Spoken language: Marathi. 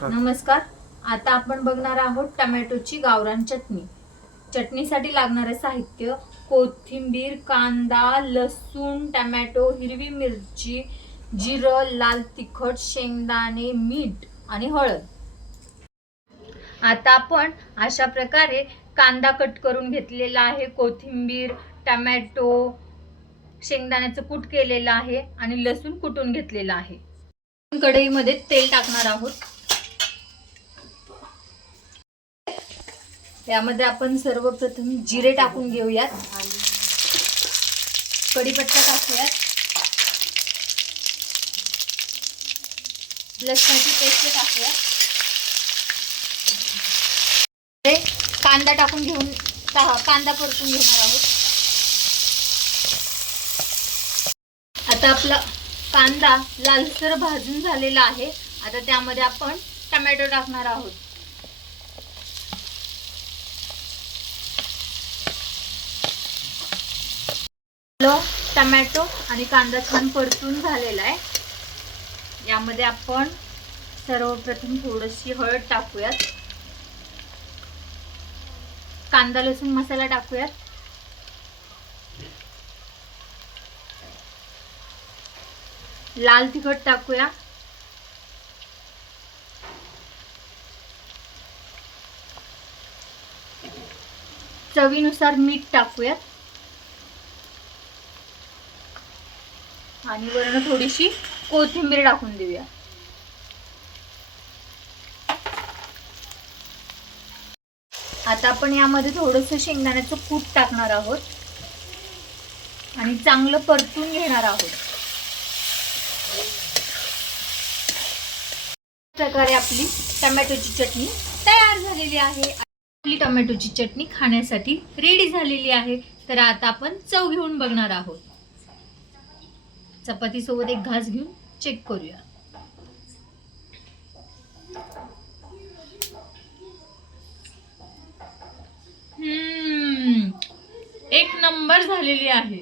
नमस्कार. आता आपण बघणार आहोत टोमॅटोची गावरान चटणी. चटणीसाठी लागणारे साहित्य: कोथिंबीर, कांदा, लसूण, टोमॅटो, हिरवी मिरची, जिरं, लाल तिखट, शेंगदाणे, मीठ आणि हळद. आता आपण अशा प्रकारे कांदा कट करून घेतलेला आहे, कोथिंबीर, टोमॅटो, शेंगदाण्याचं कूट केलेलं आहे आणि लसूण कुटून घेतलेला आहे. कढईमध्ये तेल टाकणार आहोत. यामध्ये आपण सर्वप्रथम जिरे टाकून घेऊयात. कढीपत्ता टाकूयात. लसणाची पेस्ट टाकूयात. कांदा टाकून घेऊन कांदा परतून घेणार आहोत. आता आपला कांदा लालसर भाजून झालेला आहे. आता त्यामध्ये आपण टोमॅटो टाकणार आहोत. टोमॅटो आणि कांदा छान परतून झालेला आहे. यामध्ये आपण सर्वप्रथम थोडीशी हळद टाकूयात. कांदा लसूण मसाला टाकूयात. लाल तिखट टाकूया. चवीनुसार मीठ टाकूयात आणि वरून थोडीशी कोथिंबीर टाकून देऊया. आता आपण यामध्ये थोडंसं शेंगदाण्याचं कूट टाकणार आहोत आणि चांगलं परतून घेणार आहोत. प्रकारे आपली टोमॅटोची चटणी तयार झालेली आहे. आपली टोमॅटोची चटणी खाण्यासाठी रेडी झालेली आहे. तर आता आपण चव घेऊन बघणार आहोत. चपाती सोबत एक घास घेऊन चेक करूया. एक नंबर झालेली आहे.